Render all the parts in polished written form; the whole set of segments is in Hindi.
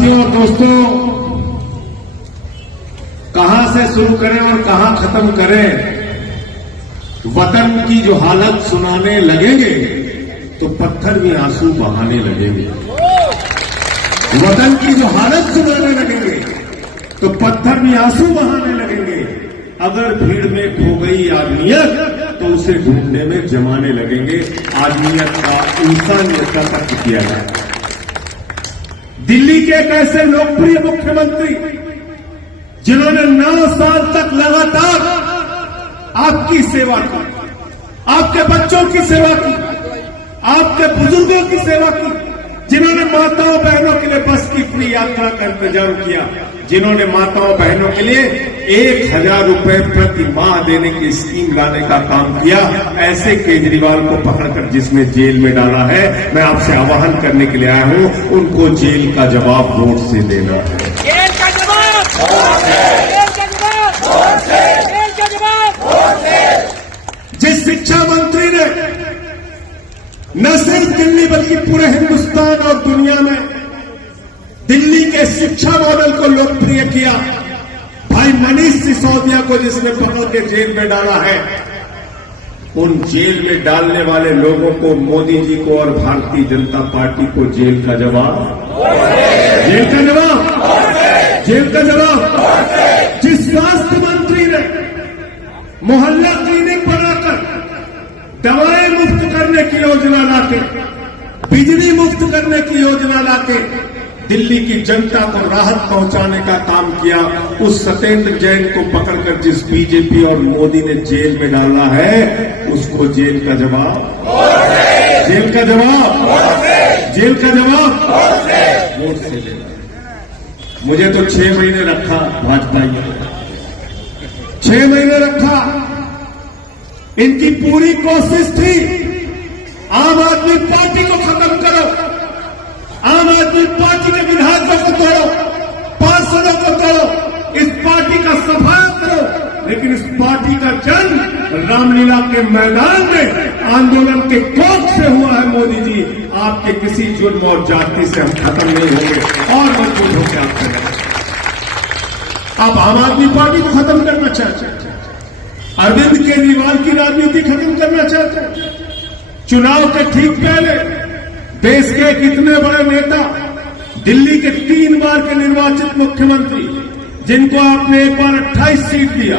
साथियों और दोस्तों, कहां से शुरू करें और कहां खत्म करें। वतन की जो हालत सुनाने लगेंगे तो पत्थर भी आंसू बहाने लगेंगे। वतन की जो हालत सुनाने लगेंगे तो पत्थर भी आंसू बहाने लगेंगे। अगर भीड़ में खो गई आदमियत तो उसे ढूंढने में जमाने लगेंगे। आदमियत का इंसानियत का तर्क किया जाए। दिल्ली के एक ऐसे लोकप्रिय मुख्यमंत्री जिन्होंने 9 साल तक लगातार आपकी सेवा की, आपके बच्चों की सेवा की, आपके बुजुर्गों की सेवा की, जिन्होंने माताओं बहनों के लिए बस की फ्री यात्रा का इंतजाम किया, जिन्होंने माताओं बहनों के लिए 1000 रुपए प्रति माह देने की स्कीम लाने का काम किया, ऐसे केजरीवाल को पकड़कर जिसने जेल में डाला है, मैं आपसे आह्वान करने के लिए आया हूं, उनको जेल का जवाब वोट से देना है। जेल का जवाब जेल का जवाब जेल का जवाब। जिस शिक्षा मंत्री ने न सिर्फ दिल्ली बल्कि पूरे हिंदुस्तान और दुनिया में दिल्ली के शिक्षा मॉडल को लोकप्रिय किया, भाई मनीष सिसोदिया को जिसने पकड़ के जेल में डाला है, उन जेल में डालने वाले लोगों को, मोदी जी को और भारतीय जनता पार्टी को जेल का जवाब, जेल का जवाब, जेल का जवाब। जिस स्वास्थ्य मंत्री ने मोहल्ला क्लिनिक बनाकर दवाएं मुफ्त करने की योजना लाके, बिजली मुफ्त करने की योजना लाके दिल्ली की जनता को राहत पहुंचाने का काम किया, उस सत्येंद्र जैन को पकड़कर जिस बीजेपी और मोदी ने जेल में डाला है, उसको जेल का जवाब, जेल का जवाब, जेल का जवाब वोट से देना। मुझे तो 6 महीने रखा भाजपा ने, 6 महीने रखा। इनकी पूरी कोशिश थी आम आदमी पार्टी को खत्म करो, आम आदमी पार्टी के विधायकों को तोड़ो, पार्षदों को तोड़ो, इस पार्टी का सफाया करो। लेकिन इस पार्टी का जन्म रामलीला के मैदान में आंदोलन के कोख से हुआ है। मोदी जी, आपके किसी जुर्म और जाति से हम खत्म नहीं होंगे और मजबूत होकर आप करेंगे। आप आम आदमी पार्टी को खत्म करना चाहते हैं, अरविंद केजरीवाल की राजनीति खत्म करना चाहते हैं। चुनाव के ठीक पहले देश के कितने बड़े नेता, दिल्ली के 3 बार के निर्वाचित मुख्यमंत्री, जिनको आपने एक बार 28 सीट दिया,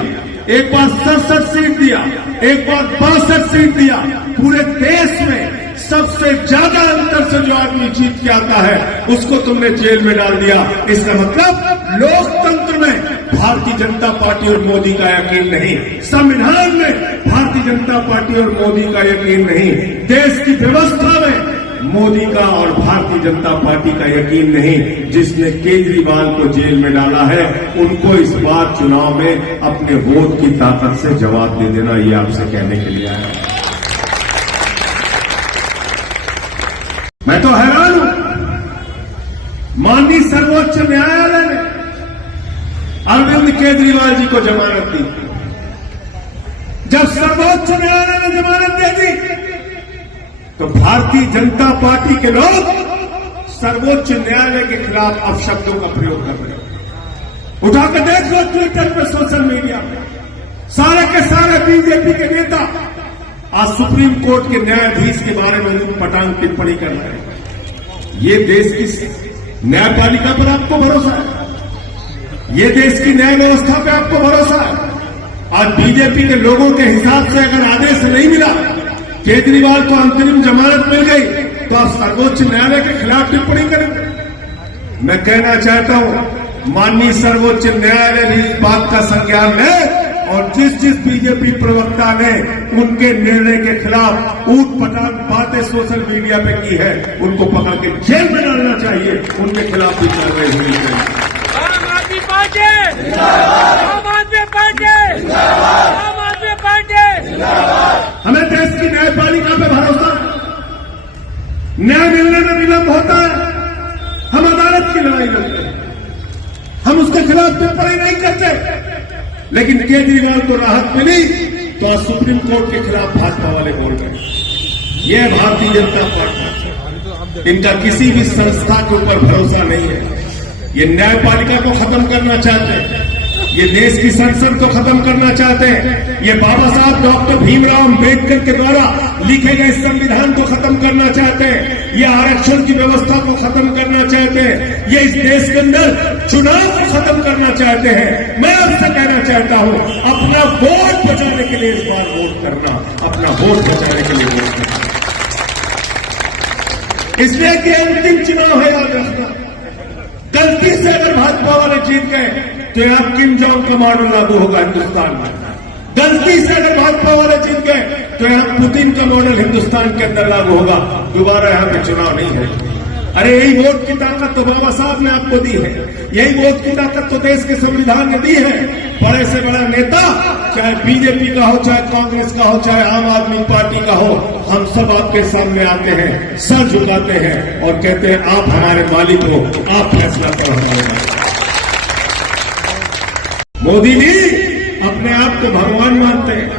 एक बार 67 सीट दिया, एक बार 62 सीट दिया, पूरे देश में सबसे ज्यादा अंतर से जो आदमी जीत के आता है उसको तुमने जेल में डाल दिया। इसका मतलब लोकतंत्र में भारतीय जनता पार्टी और मोदी का यकीन नहीं, संविधान में भारतीय जनता पार्टी और मोदी का यकीन नहीं, देश की व्यवस्था में मोदी का और भारतीय जनता पार्टी का यकीन नहीं। जिसने केजरीवाल को जेल में डाला है, उनको इस बार चुनाव में अपने वोट की ताकत से जवाब दे देना, ये आपसे कहने के लिए आया। मैं तो हैरान हूं, माननीय सर्वोच्च न्यायालय ने अरविंद केजरीवाल जी को जमानत दी। जब सर्वोच्च न्यायालय ने जमानत दे दी तो भारतीय जनता पार्टी के लोग सर्वोच्च न्यायालय के खिलाफ अपशब्दों का प्रयोग कर रहे हैं। उठाकर देख लो ट्विटर पर, सोशल मीडिया पर, सारे के सारे बीजेपी के नेता आज सुप्रीम कोर्ट के न्यायाधीश के बारे में उटपटांग टिप्पणी कर रहे हैं। ये देश की न्यायपालिका पर आपको भरोसा है? ये देश की न्याय व्यवस्था पे आपको भरोसा है? आज बीजेपी के लोगों के हिसाब से अगर आदेश नहीं मिला, केजरीवाल को अंतरिम जमानत मिल गई, तो आप सर्वोच्च न्यायालय के खिलाफ टिप्पणी करेंगे? मैं कहना चाहता हूं, माननीय सर्वोच्च न्यायालय ने इस बात का संज्ञान ले और जिस बीजेपी प्रवक्ता ने उनके निर्णय के खिलाफ ऊटपटांग बातें सोशल मीडिया पे की है, उनको पकड़ के जेल में डालना चाहिए, उनके खिलाफ भी कार्रवाई होनी चाहिए। आम आदमी पार्टी, आम आदमी पार्टी, आम आदमी पार्टी। हमें देश की न्यायपालिका पे भरोसा है। न्याय मिलने में विलंब होता है, हम अदालत की लड़ाई लड़ते हैं, हम उसके खिलाफ टिप्पणी नहीं करते। लेकिन केजरीवाल को राहत मिली तो आज सुप्रीम कोर्ट के खिलाफ भाजपा वाले बोल गए। ये भारतीय जनता पार्टी, इनका किसी भी संस्था के ऊपर भरोसा नहीं है। ये न्यायपालिका को खत्म करना चाहते हैं, ये देश की संसद को खत्म करना चाहते हैं, ये बाबा साहब डॉक्टर भीमराव अम्बेडकर के द्वारा लिखे गए संविधान को खत्म करना चाहते हैं, ये आरक्षण की व्यवस्था को खत्म करना चाहते हैं, ये इस देश के अंदर चुनाव को खत्म करना चाहते हैं। मैं आपसे कहना चाहता हूं, अपना वोट बचाने के लिए इस बार वोट करना, अपना वोट बचाने के लिए वोट करना, इसलिए कि अंतिम चुनाव है, याद रखना। गलती से अगर भाजपा वाले जीत गए तो यहां किम जोंग का मॉडल लागू होगा हिंदुस्तान में। गलती से अगर भाजपा वाले जीत गए तो यहां पुतिन का मॉडल हिंदुस्तान के अंदर लागू होगा। दोबारा यहां पे चुनाव नहीं है। अरे यही वोट की ताकत तो बाबा साहब ने आपको दी है, यही वोट की ताकत तो देश के संविधान ने दी है। बड़े से बड़ा नेता, चाहे बीजेपी का हो, चाहे कांग्रेस का हो, चाहे आम आदमी पार्टी का हो, हम सब आपके सामने आते हैं, सर झुकाते हैं और कहते हैं आप हमारे मालिक हो, आप फैसला करो हमारे मालिक। मोदी जी अपने आप को भगवान मानते हैं।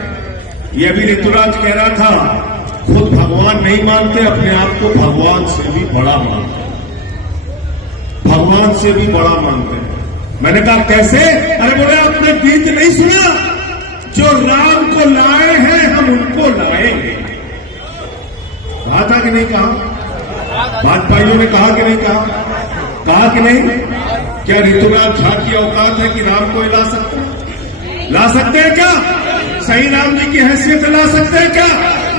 ये अभी ऋतुराज कह रहा था, खुद भगवान नहीं मानते, अपने आप को भगवान से भी बड़ा मानते हैं, भगवान से भी बड़ा मानते हैं। मैंने कहा कैसे? अरे बोले आपने गीत नहीं सुना, जो राम को लाए हैं हम उनको लाएंगे। कहा था कि नहीं कहा? भाजपाइयों ने कहा कि नहीं कहा? कहा कि नहीं? क्या ऋतुराज झा की औकात है कि राम को ला सकते हैं? ला सकते हैं क्या? सही राम जी की हैसियत ला सकते हैं क्या?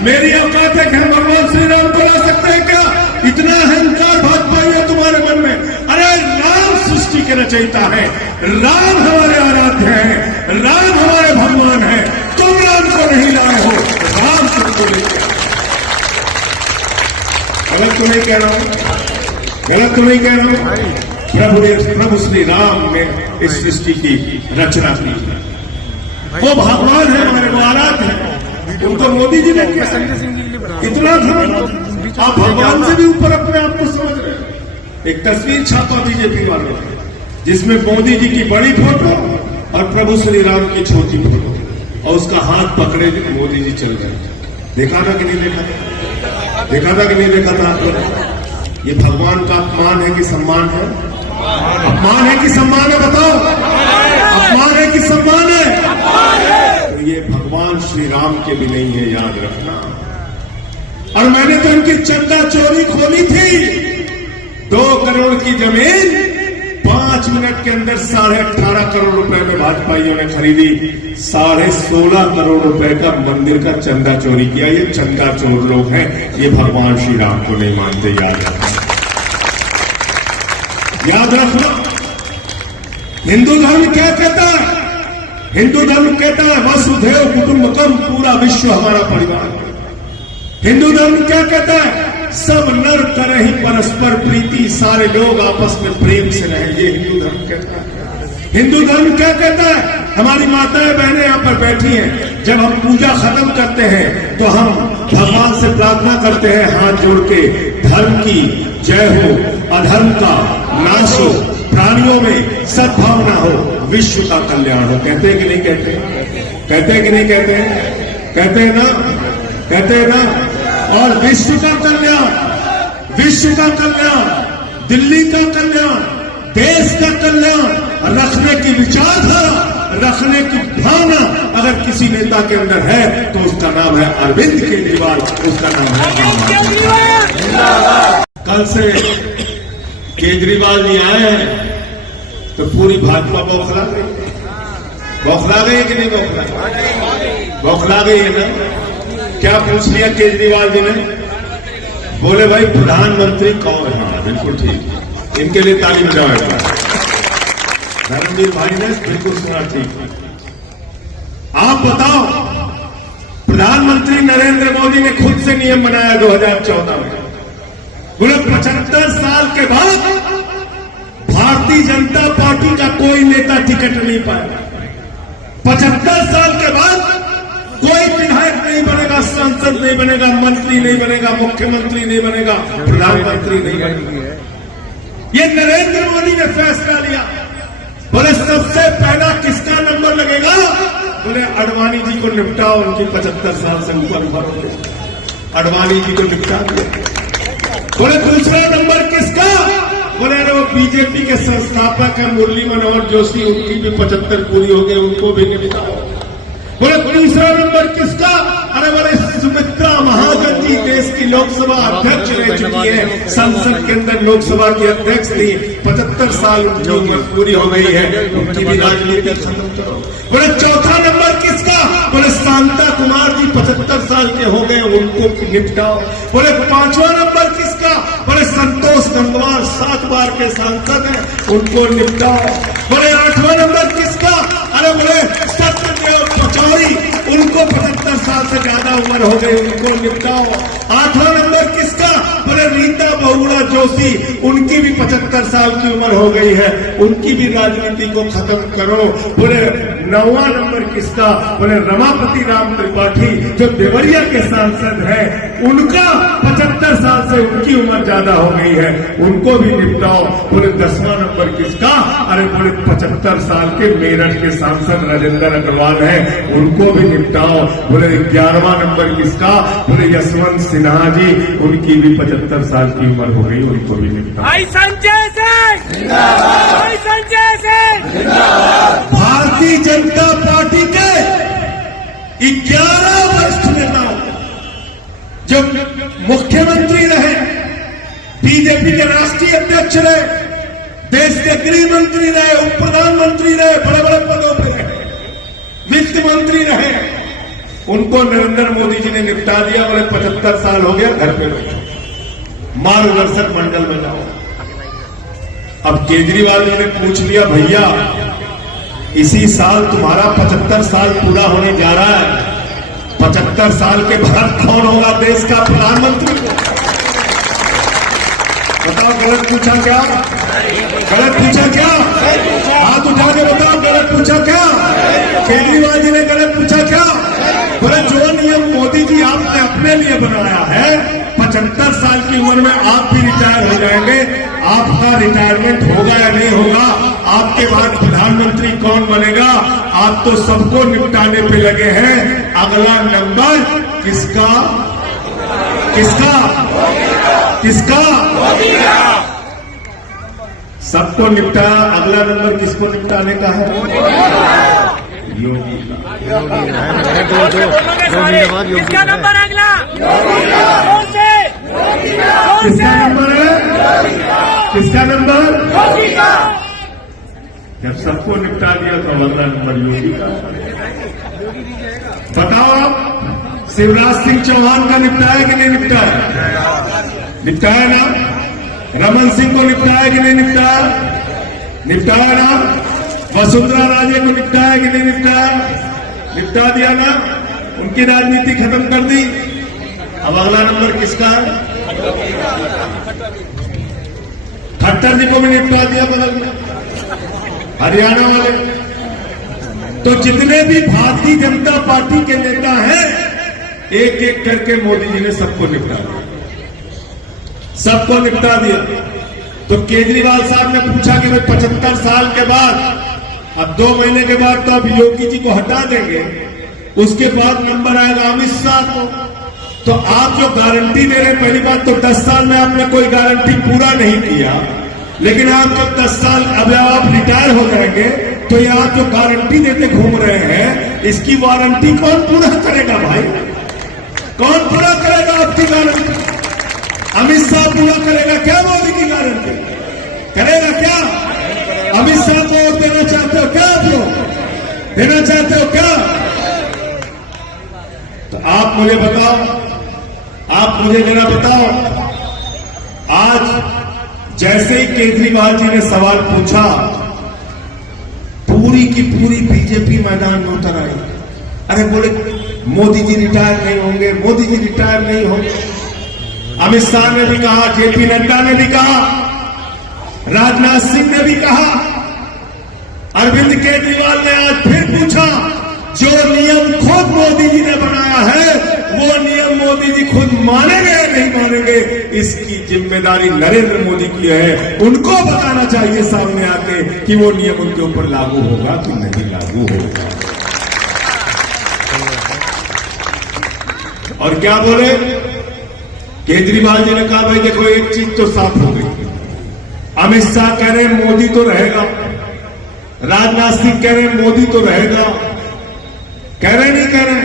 मेरी औकात है कि हम भगवान श्री राम को ला सकते हैं क्या? इतना अहंकार भाजपाई है तुम्हारे मन में। अरे राम सृष्टि के रचयिता है, राम हमारे आराध्य है, राम हमारे भगवान है। तुम राम को नहीं लाए हो, राम तुमको लेके आए। गलत तो नहीं कह रहा हूं, गलत तो नहीं कह रहा हूं। प्रभु श्री राम ने इस सृष्टि की रचना की, वो भगवान है हमारे, वो आराध्य है। उनको मोदी जी ने इतना था, आप भगवान से भी ऊपर अपने आप को समझ रहे हैं। एक तस्वीर छापा बीजेपी वाले, जिसमें मोदी जी की बड़ी फोटो और प्रभु श्री राम की छोटी फोटो, और उसका हाथ पकड़े मोदी जी चल गए। देखा था कि नहीं देखा था? देखा था कि नहीं देखा था आप लोग? ये भगवान का अपमान है कि सम्मान है? अपमान है कि सम्मान है? बताओ, अपमान है कि सम्मान है? तो ये भगवान श्री राम के भी नहीं है, याद रखना। और मैंने तो इनकी चंदा चोरी खोली थी। 2 करोड़ की जमीन 5 मिनट के अंदर 18.5 करोड़ रुपए में भाजपाइयों ने खरीदी। 16.5 करोड़ रुपए का मंदिर का चंदा चोरी किया। ये चंदा चोर लोग हैं, ये भगवान श्री राम को नहीं मानते, याद रखना। याद रखना, हिंदू धर्म क्या कहता है? हिंदू धर्म कहता है वसुधैव कुटुंबकम, पूरा विश्व हमारा परिवार। हिंदू धर्म क्या कहता है? सब नर करें ही परस्पर प्रीति, सारे लोग आपस में प्रेम से रहें। ये हिंदू धर्म कहता है। हिंदू धर्म क्या कहता है? हमारी माताएं बहनें यहां पर बैठी हैं, जब हम पूजा खत्म करते हैं तो हम भगवान से प्रार्थना करते हैं हाथ जोड़ के, धर्म की जय हो, अधर्म का नाश हो, प्राणियों में सद्भावना हो, विश्व का कल्याण हो। कहते हैं कि नहीं कहते? कहते हैं कि नहीं कहते? कहते हैं ना, कहते हैं ना। और विश्व का कल्याण, विश्व का कल्याण, दिल्ली का कल्याण, देश का कल्याण रखने की विचारधारा, रखने की भावना अगर किसी नेता के अंदर है तो उसका नाम है अरविंद केजरीवाल, उसका नाम है। कल से केजरीवाल जी आए हैं तो पूरी भाजपा बौखला गई। बौखला गई कि नहीं बौखला? बौखला गई है ना। क्या पूछ लिया केजरीवाल जी ने? बोले भाई प्रधानमंत्री कौन है? हाँ बिल्कुल ठीक, इनके लिए ताली बजाओ। धर्मवीर भाई ने बिल्कुल सुना ठीक। आप बताओ, प्रधानमंत्री नरेंद्र मोदी ने खुद से नियम बनाया 2014 में। बोले 75 साल के बाद भारतीय जनता पार्टी का कोई नेता टिकट नहीं पाएगा। 75 साल के बाद कोई विधायक नहीं बनेगा, सांसद नहीं बनेगा, मंत्री नहीं बनेगा, मुख्यमंत्री नहीं बनेगा, प्रधानमंत्री नहीं बनेगा। ये नरेंद्र मोदी ने फैसला लिया। बोले सबसे पहला किसका नंबर लगेगा? बोले अडवाणी जी को निपटाओ, उनकी 75 साल से ऊपर उम्र हो गई। अडवाणी जी को निपटा दिया। बोले दूसरा नंबर किसका? बोले अरे वो बीजेपी के संस्थापक है मुरली मनोहर जोशी, उनकी भी 75 पूरी हो गई, उनको भी निपटाओ। बोले दूसरा नंबर किसका? अरे बोले सुमित्रा महाजन जी देश की लोकसभा अध्यक्ष रह चुकी है, संसद के अंदर लोकसभा की अध्यक्ष थी, 75 साल उनकी उम्र पूरी हो गई है, उनकी भी राजनीति खत्म करो। बोले चौथा नंबर किसका? बोले शांता कुमार जी 75 साल के हो गए, उनको निपटाओ। बोले पांचवा नंबर किसका? बोले संतोष गंगवार 7 बार के सांसद हैं, उनको निपटाओ। बोले आठवां नंबर किसका? अरे बोले सत्यदेव पचौरी, उनको 75 साल से ज्यादा उम्र हो गई, उनको निपटाओ। आठवां नंबर किसका? बोले रीता बहुगुणा जोशी, उनकी भी 75 साल की उम्र हो गई है, उनकी भी राजनीति को खत्म करो। बोले नौवां नंबर किसका? बोले रमापति राम त्रिपाठी जो देवरिया के सांसद हैं, उनका 75 साल से उनकी उम्र ज्यादा हो गई है, उनको भी निपटाओ। बोले 10वां नंबर किसका? अरे बोले 75 साल के मेरठ के सांसद राजेंद्र अग्रवाल है, उनको भी निपटाओ। बोले 11वां नंबर किसका? बोले यशवंत सिन्हा जी, उनकी भी 75 साल की उम्र हो गई, उनको भी निपटाओ। भाई संजय सिंह, भाई संजय सिंह, भारतीय जनता पार्टी के 11 वरिष्ठ नेताओं जो मुख्यमंत्री रहे, बीजेपी के राष्ट्रीय अध्यक्ष रहे, देश के गृह मंत्री रहे, उप प्रधानमंत्री रहे, बड़े बड़े पदों पर रहे, वित्त मंत्री रहे, उनको नरेंद्र मोदी जी ने निपटा दिया। बोले 75 साल हो गया, घर पे बैठो, मार्गदर्शक मंडल में जाओ। अब केजरीवाल जी ने पूछ लिया, भैया इसी साल तुम्हारा 75 साल पूरा होने जा रहा है, 75 साल के बाद कौन होगा देश का प्रधानमंत्री? बताओ, गलत पूछा क्या? गलत पूछा क्या? हाथ उठा के बताओ, गलत पूछा क्या? केजरीवाल जी ने गलत पूछा क्या? बोले जो नियम मोदी जी आपने अपने लिए बनाया है, 75 साल की उम्र में आप भी रिटायर हो जाएंगे, आपका रिटायरमेंट होगा या नहीं होगा, आपके बाद प्रधानमंत्री कौन बनेगा, आप तो सबको निपटाने पे लगे हैं। अगला नंबर किसका? किसका? किसका? सबको निपटा, अगला नंबर किसको निपटाने का है? योगी का। किसका नंबर अगला? किसका नंबर है? किसका नंबर? जब सबको निपटा दिया तो अगला नंबर योगी का। बताओ आप, शिवराज सिंह चौहान का निपटाया कि नहीं निपटाया? निपटाया ना? रमन सिंह को निपटाया कि नहीं निपटाया? निपटाया ना? वसुंधरा राजे को निपटाया कि नहीं निपटाया? निपटा दिया ना? उनकी राजनीति खत्म कर दी। अब अगला नंबर किसका है? खट्टर जी को भी निपटा दिया बगल में, हरियाणा वाले। तो जितने भी भारतीय जनता पार्टी के नेता हैं, एक एक करके मोदी जी ने सबको निपटा दिया, सबको निपटा दिया। तो केजरीवाल साहब ने पूछा कि भाई 75 साल के बाद, अब 2 महीने के बाद तो अब योगी जी को हटा देंगे, उसके बाद नंबर आएगा अमित शाह को। तो आप जो गारंटी दे रहे हैं, पहली बात तो 10 साल में आपने कोई गारंटी पूरा नहीं किया, लेकिन आप जब 10 साल अब आप रिटायर हो जाएंगे, तो ये आप जो गारंटी देते घूम रहे हैं, इसकी वारंटी कौन पूरा करेगा भाई? कौन पूरा करेगा आपकी गारंटी? अमित शाह पूरा करेगा क्या मोदी की गारंटी? करेगा क्या? अमित शाह को वोट देना चाहते हो क्या? आप लोग देना चाहते हो क्या? तो आप मुझे बताओ, आप मुझे जरा बताओ, आज जैसे ही केजरीवाल जी ने सवाल पूछा, पूरी की पूरी बीजेपी मैदान में उतर आई। अरे बोले मोदी जी रिटायर नहीं होंगे, मोदी जी रिटायर नहीं होंगे। अमित शाह ने भी कहा, जेपी नड्डा ने भी कहा, राजनाथ सिंह ने भी कहा, अरविंद केजरीवाल ने आज फिर पूछा, जो नियम खुद मोदी जी ने बनाया है, वो नियम मोदी जी खुद मानेंगे या नहीं मानेंगे, इसकी जिम्मेदारी नरेंद्र मोदी की है। उनको बताना चाहिए सामने आके कि वो नियम उनके ऊपर लागू होगा कि नहीं लागू होगा। और क्या बोले केजरीवाल जी ने कहा, भाई देखो एक चीज तो साफ हो गई, अमित शाह कह रहे हैं मोदी तो रहेगा, राजनाथ सिंह कह रहे हैं मोदी तो रहेगा, कह रहे नहीं कह रहे,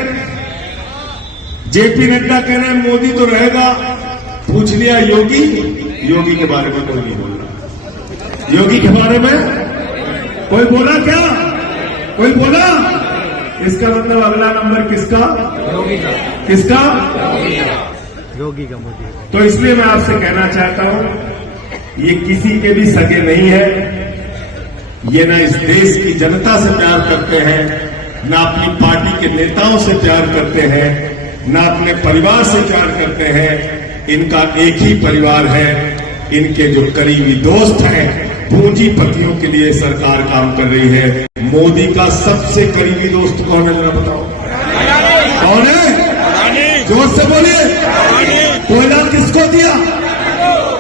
जेपी नड्डा कह रहे हैं मोदी तो रहेगा। पूछ लिया योगी, योगी के बारे में कोई नहीं बोल रहा। योगी के बारे में कोई बोला क्या? कोई बोला? इसका मतलब अगला नंबर किसका? योगी का। किसका? योगी का, मोदी। तो इसलिए मैं आपसे कहना चाहता हूं, ये किसी के भी सगे नहीं है, ये ना इस देश की जनता से प्यार करते हैं, ना अपनी पार्टी के नेताओं से प्यार करते हैं, ना अपने परिवार से प्यार करते हैं। इनका एक ही परिवार है, इनके जो करीबी दोस्त हैं, पूंजीपतियों के लिए सरकार काम कर रही है। मोदी का सबसे करीबी दोस्त कौन है जरा बताओ? कौन है? जोर से बोलिए। कोयला किसको दिया?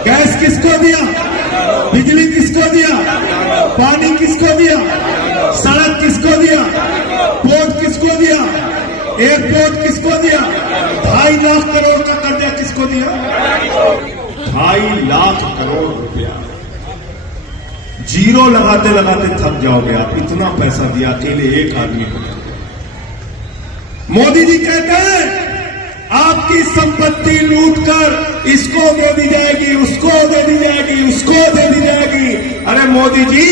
गैस किसको दिया? बिजली किसको दिया? पानी किसको दिया? सड़क किसको दिया? पोर्ट किसको दिया? एयरपोर्ट किसको दिया? 2.5 लाख करोड़ का कर्जा किसको दिया? 2.5 लाख करोड़ रुपया। जीरो लगाते लगाते थक जाओगे आप, इतना पैसा दिया अकेले एक आदमी को। मोदी जी कहते हैं आपकी संपत्ति लूटकर इसको दे दी जाएगी, उसको दे दी जाएगी, उसको दे दी जाएगी। अरे मोदी जी,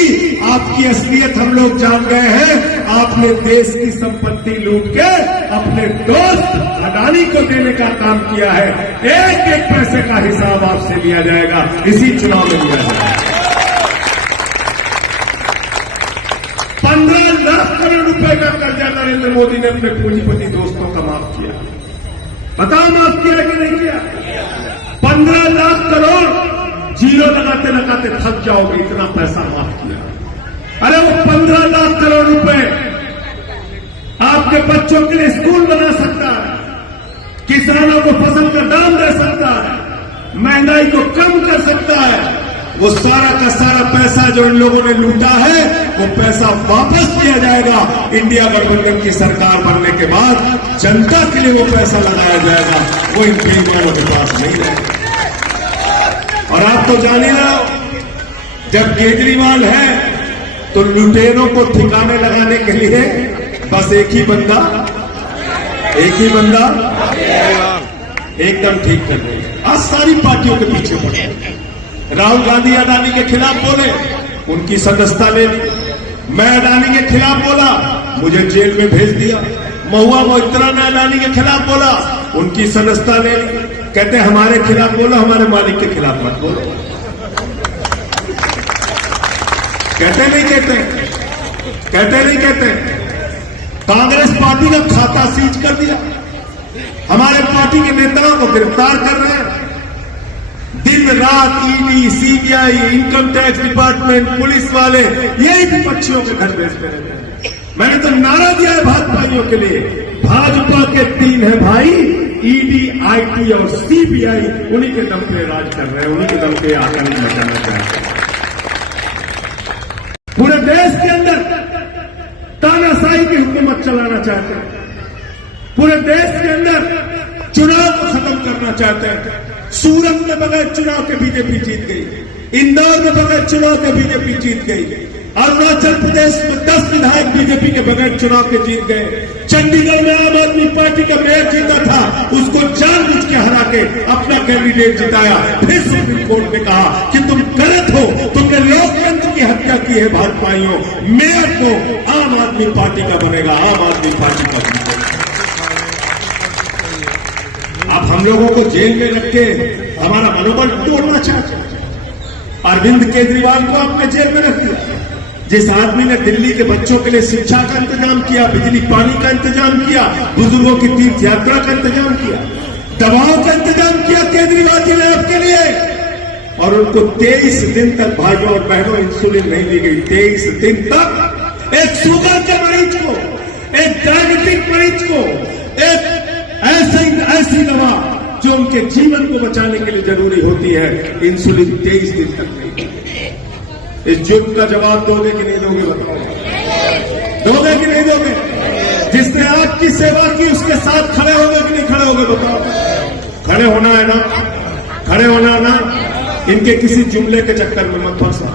आपकी असलियत हम लोग जान गए हैं। आपने देश की संपत्ति लूट के अपने दोस्त अडानी को देने का काम किया है। एक एक पैसे का हिसाब आपसे लिया जाएगा, इसी चुनाव में लिया जाएगा। 15 लाख करोड़ रुपए का कर्जा नरेंद्र मोदी ने अपने पूंजीपति दोस्तों का माफ किया। बताओ माफ किया कि नहीं किया? 15 लाख करोड़ जीरो लगाते लगाते थक जाओगे, इतना पैसा माफ किया। अरे वो 15 लाख करोड़ रुपए आपके बच्चों के लिए स्कूल बना सकता है, किसानों को फसल का दाम दे सकता है, महंगाई को कम कर सकता है। वो सारा का सारा पैसा जो इन लोगों ने लूटा है, वो पैसा वापस किया जाएगा। इंडिया गठबंधन की सरकार बनने के बाद जनता के लिए वो पैसा लगाया जाएगा, वो इन बेईमानों के पास नहीं रहेगा। और आप तो जान ही रहे हो, जब केजरीवाल है तो लुटेरों को ठिकाने लगाने के लिए बस एक ही बंदा एकदम ठीक कर रही है। आज सारी पार्टियों के पीछे पड़े। राहुल गांधी अडानी के खिलाफ बोले, उनकी सदस्यता ले ली। मैं अडानी के खिलाफ बोला, मुझे जेल में भेज दिया। महुआ मोइत्रा ने अडानी के खिलाफ बोला, उनकी सदस्यता ले ली। कहते हमारे खिलाफ बोलो, हमारे मालिक के खिलाफ मत बोलो। कहते नहीं कहते। कांग्रेस पार्टी का खाता सीज कर दिया, हमारे पार्टी के नेताओं को गिरफ्तार कर रहे हैं। दिन रात ED, CBI, income tax department, police वाले यही विपक्षियों के घर भेजते रहते हैं। मैंने तो नारा दिया है भाजपाइयों के लिए, भाजपा के 3 है भाई, ईडी, आईटी और सीबीआई, उन्हीं के दम पे राज कर रहे हैं, उन्हीं के दम पे आतंक मचाना चाहते हैं। पूरे देश के अंदर तानाशाही की हुकूमत चलाना चाहते हैं, पूरे देश के अंदर चुनाव को खत्म करना चाहते हैं। सूरत में बगैर चुनाव के बीजेपी जीत गई, इंदौर में बगैर चुनाव के बीजेपी जीत गई, अरुणाचल प्रदेश में 10 विधायक बीजेपी के बगैर चुनाव के जीत गए। चंडीगढ़ में आम आदमी पार्टी का मेयर जीता था, उसको जानबूझ के हरा के अपना कैंडिडेट जिताया। फिर सुप्रीम कोर्ट ने कहा कि तुम गलत हो, तुमने लोकतंत्र की हत्या की है। भाजपाइयों, मेयर को आम आदमी पार्टी का बनेगा, आम आदमी पार्टी का बनेगा। आप हम लोगों को जेल में रख के हमारा मनोबल तोड़ना चाहते हैं। अरविंद केजरीवाल को आपने जेल में रख दिया, जिस आदमी ने दिल्ली के बच्चों के लिए शिक्षा का इंतजाम किया, बिजली पानी का इंतजाम किया, बुजुर्गों की तीर्थ यात्रा का इंतजाम किया, दवाओं का इंतजाम किया केजरीवाल जी ने आपके लिए। और उनको 23 दिन तक भाइयों और बहनों इंसुलिन नहीं दी गई। 23 दिन तक एक शुगर के मरीज को, एक डायबिटिक मरीज को, एक ऐसी दवा जो उनके जीवन को बचाने के लिए जरूरी होती है, इंसुलिन 23 दिन तक नहीं। इस जुर्म का जवाब दोगे कि नहीं दोगे? बताओ, दोगे कि नहीं दोगे? जिसने आपकी सेवा की उसके साथ खड़े होगे कि नहीं खड़े होगे? बताओ, खड़े होना है ना? खड़े होना ना? इनके किसी जुमले के चक्कर में मत फंसा।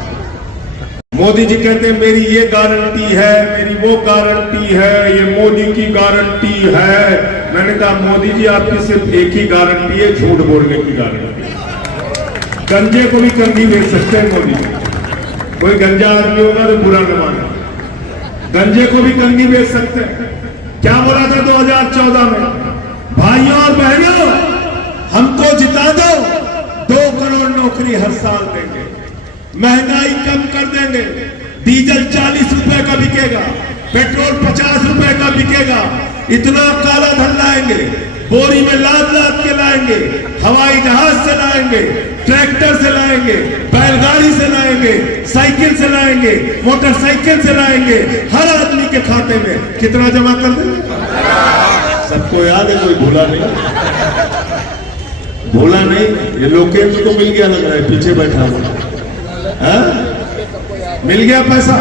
मोदी जी कहते हैं मेरी ये गारंटी है, मेरी वो गारंटी है, ये मोदी की गारंटी है। मैंने कहा मोदी जी आपकी सिर्फ एक ही गारंटी है, झूठ बोलने की गारंटी। गंजे को भी कंघी बेच सकते हैं मोदी जी। कोई गंजा आदमी होगा तो बुरा न माना, गंजे को भी कंघी बेच सकते हैं। क्या बोला था 2014 में, भाइयों और बहनों हमको जिता दो, 2 करोड़ नौकरी हर साल देंगे, महंगाई कम कर देंगे, डीजल 40 रुपए का बिकेगा, पेट्रोल 50 रुपए का बिकेगा, इतना काला धन लाएंगे, बोरी में लाद लाद के लाएंगे, हवाई जहाज से लाएंगे, ट्रैक्टर से लाएंगे, बैलगाड़ी से लाएंगे, साइकिल से लाएंगे, मोटरसाइकिल से लाएंगे, हर आदमी के खाते में कितना जमा कर देंगे? सबको याद है, कोई भूला नहीं, भूला नहीं। ये लोकेश को मिल गया लग रहा है, पीछे बैठा हुआ मिल गया पैसा,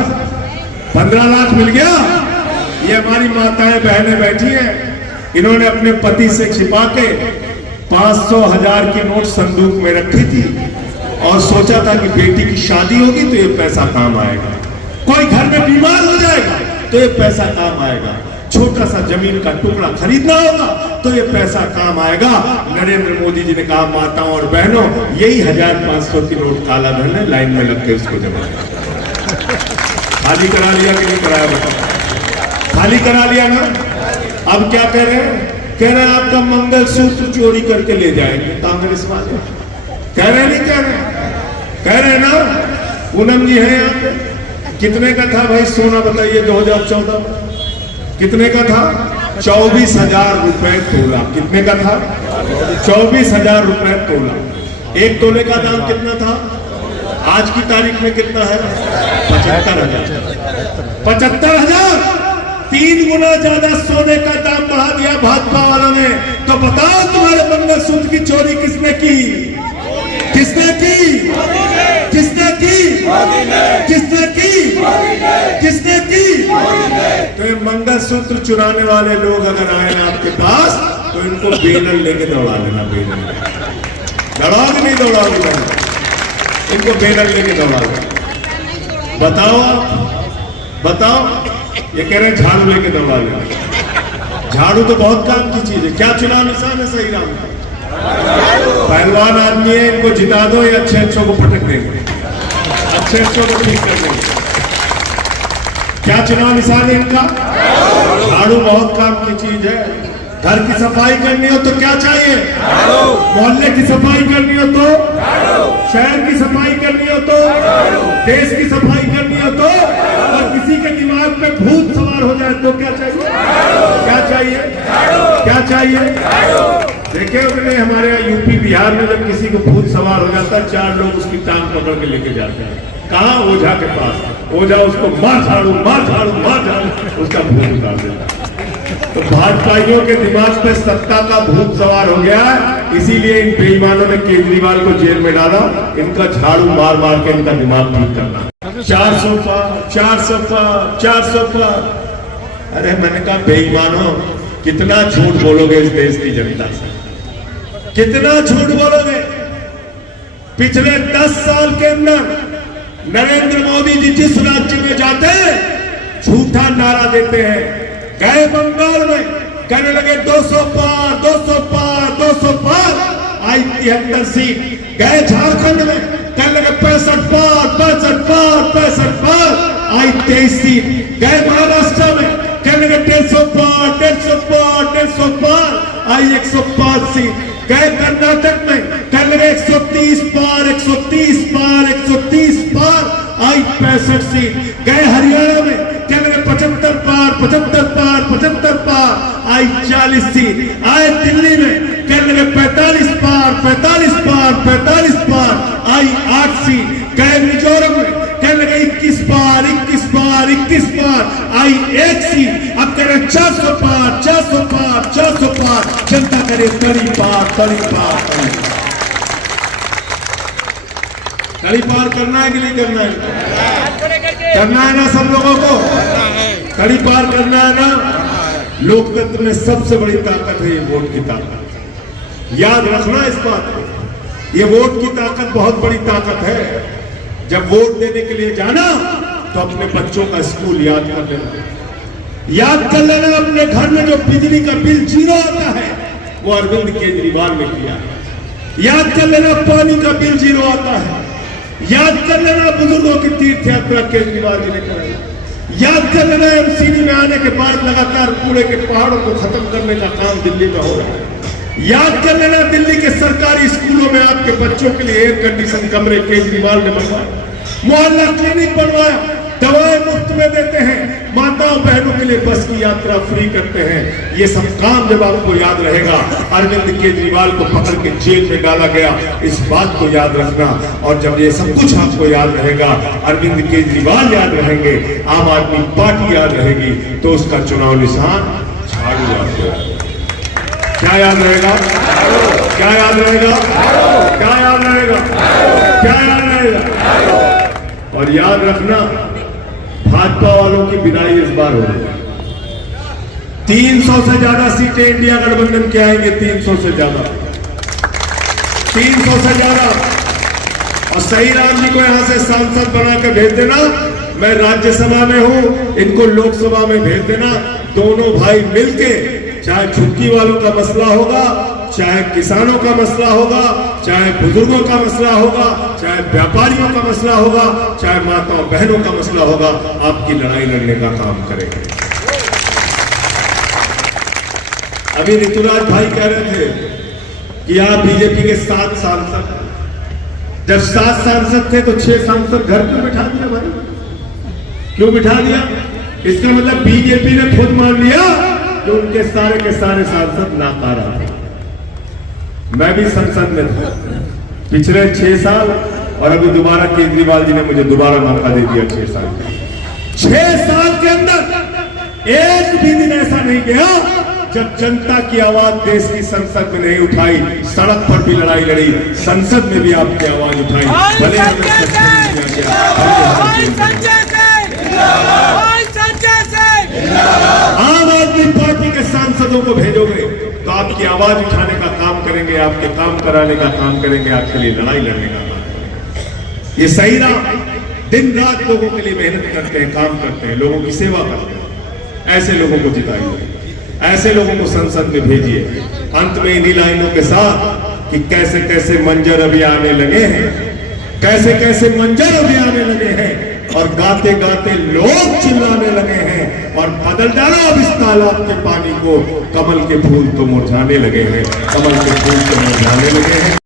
15 लाख मिल गया। ये हमारी माताएं बहनें बैठी हैं, इन्होंने अपने पति से छिपा के 500,000 की नोट संदूक में रखी थी और सोचा था कि बेटी की शादी होगी तो ये पैसा काम आएगा, कोई घर में बीमार हो जाएगा तो ये पैसा काम आएगा, छोटा सा जमीन का टुकड़ा खरीदना होगा तो ये पैसा काम आएगा। नरेंद्र मोदी जी ने कहा माताओं और बहनों यही 1500 की नोट काला धन है, लाइन में लग के उसको जमा खाली करा लिया कि नहीं कराया? बताओ, खाली करा लिया ना। अब क्या कह रहे हैं? कह रहे हैं आपका मंगलसूत्र चोरी करके ले जाएंगे कांग्रेस वाले। कह रहे नहीं कह रहे? कह रहे ना। पूनम जी है यहाँ पे। कितने का था भाई सोना बताइए 2014 में? कितने का था? 24,000 रुपए तोला। कितने का था? 24,000 रुपए तोला। 1 तोले का दाम कितना था? आज की तारीख में कितना है? 75,000। 75,000। 3 गुना ज्यादा सोने का दाम बढ़ा दिया भाजपा वालों ने। तो बताओ तुम्हारे मंगलसूत्र की चोरी किसने की? किसने की? किसने की? किसने की? किसने की? तो ये मंगलसूत्र चुराने वाले लोग अगर आए ना आपके पास तो इनको बेलन लेके दौड़ा लेना। बेलन दौड़ाओगे नहीं? दौड़ाओगे? इनको बेलन लेके दौड़ा लेना। बताओ बताओ। ये कह रहे हैं झाड़ू लेके दौड़ा लेना। झाड़ू तो बहुत काम की चीज है। क्या चुनाव निशान है सही राम का? पहलवान आदमी है, इनको जिता दो, ये अच्छे को पटक देंगे, अच्छे को ठीक कर देंगे। क्या चुनाव निशान है इनका? झाड़ू बहुत काम की चीज है। घर की सफाई करनी हो तो क्या चाहिए? मोहल्ले की सफाई करनी हो तो, शहर की सफाई करनी हो तो, देश की सफाई करनी हो तो, और किसी के दिमाग में भूत सवार हो जाए तो क्या चाहिए? क्या चाहिए? क्या चाहिए? देखे उन्होंने हमारे यहाँ यूपी बिहार में जब किसी को भूत सवार हो जाता है 4 लोग उसकी टांग पकड़ के लेके जाते हैं। कहाँ? ओझा के पास। ओझा उसको मार झाड़ू मार झाड़ू मार झाड़ू, उसका भूत उतार देता। तो भाजपाइयों के दिमाग पे सत्ता का भूत सवार हो गया है, इसीलिए इन बेईमानों ने केजरीवाल को जेल में डाला। इनका झाड़ू मार मार के इनका दिमाग ठीक करना। 400 पार 400 पार 400 पार। अरे मैंने कहा बेईमानों कितना झूठ बोलोगे इस देश की जनता से? कितना झूठ बोलोगे? पिछले 10 साल के अंदर नरेंद्र मोदी जी जिस राज्य में जाते हैं झूठा नारा देते हैं। गए बंगाल में कहने लगे 200 पार 200 पार 200 पार, आई 73 सीट। गए झारखंड में कहने लगे 65 पार 65 पार 65 पार, आई 23 सीट। गए महाराष्ट्र में कहने लगे 150 पार 150 पार 150 पार, आई 105 सीट। गए कर्नाटक में कहने लगे 130 पार 130 पार 130 पार, आई 65 सीट। गए हरियाणा में कहने लगे 75 पार 75 पार 75 पार, आई 40 सीट। आए दिल्ली में कहने लगे 45 पार 45 पार 45 पार, आई 8 सीट। गए मिजोरम में कहने लगे 21 पार 21 पार 21 पार, आई 1 सीट। अब कह रहे 400 पार 400 पार 400 पार। जनता करे तड़ी पार तड़ी पार तड़ी पार करना है कि नहीं करना है? करना है ना सब लोगों को? तड़ी पार करना है ना? लोकतंत्र में सबसे बड़ी ताकत है ये वोट की ताकत। याद रखना इस बात को। ये वोट की ताकत बहुत बड़ी ताकत है। जब वोट देने के लिए जाना तो अपने बच्चों का स्कूल याद कर लेना, याद कर लेना अपने घर में जो बिजली का बिल 0 आता है वो अरविंद केजरीवाल ने किया है। याद कर लेना पानी का बिल 0 आता है। याद कर लेना बुजुर्गों की तीर्थ यात्रा केजरीवाल जी ने कराई। याद कर लेना एमसीडी में आने के बाद लगातार कूड़े के पहाड़ों को खत्म करने का काम दिल्ली में हो रहा है। याद कर लेना दिल्ली के सरकारी स्कूलों में आपके बच्चों के लिए एयर कंडीशन कमरे केजरीवाल ने बनवाए, मोहल्ला क्लिनिक बनवाया, दवाएं मुफ्त में देते हैं, माताओं बहनों के लिए बस की यात्रा फ्री करते हैं। ये सब काम जब आपको याद रहेगा, अरविंद केजरीवाल को पकड़ के जेल में डाला गया, इस बात को याद रखना। और जब ये सब कुछ आपको याद रहेगा, अरविंद केजरीवाल याद रहेंगे, आम आदमी पार्टी याद रहेगी, तो उसका चुनाव निशान झाड़ू याद रहेगा। क्या याद रहेगा? क्या याद रहेगा? क्या याद रहेगा? क्या याद रहेगा? और याद रखना, भाजपा वालों की विदाई इस बार हो रही है। 300 से ज्यादा सीटें इंडिया गठबंधन के आएंगे, 300 से ज्यादा, 300 से ज्यादा। और सही राम जी को यहां से सांसद बना के भेज देना। मैं राज्यसभा में हूं, इनको लोकसभा में भेज देना। दोनों भाई मिलके, चाहे झुग्गी वालों का मसला होगा, चाहे किसानों का मसला होगा, चाहे बुजुर्गों का मसला होगा, चाहे व्यापारियों का मसला होगा, चाहे माताओं बहनों का मसला होगा, आपकी लड़ाई लड़ने का काम करेंगे। अभी ऋतुराज भाई कह रहे थे कि आप बीजेपी के 7 सांसद, जब 7 सांसद थे तो 6 सांसद घर क्यों बिठा दिया भाई? क्यों बिठा दिया? इसका मतलब बीजेपी ने खुद मान लिया कि उनके सारे सांसद नाकारा थे। मैं भी संसद में था पिछले 6 साल, और अभी दोबारा केजरीवाल जी ने मुझे दोबारा मौका दे दिया 6 साल। 6 साल के अंदर एक भी दिन ऐसा नहीं गया जब जनता की आवाज देश की संसद में नहीं उठाई। सड़क पर भी लड़ाई लड़ी, संसद में भी आपकी आवाज उठाई। भले आम आदमी पार्टी के सांसदों को भेजोगे तो आपकी आवाज उठाने का काम करेंगे, आपके काम कराने का काम करेंगे, आपके लिए लड़ाई लड़ने का काम करेंगे। ये सही राह, दिन रात लोगों के लिए मेहनत करते हैं, काम करते हैं, लोगों की सेवा करते हैं। ऐसे लोगों को जिताइए, ऐसे लोगों को संसद में भेजिए। अंत में इन्हीं लाइनों के साथ कि कैसे कैसे मंजर अभी आने लगे हैं, कैसे कैसे मंजर अभी आने लगे हैं, और गाते गाते लोग चिल्लाने लगे हैं, और बदल डालो अब इस तालाब के पानी को, कमल के फूल तो मुरझाने लगे हैं, कमल के फूल तो मुरझाने लगे हैं।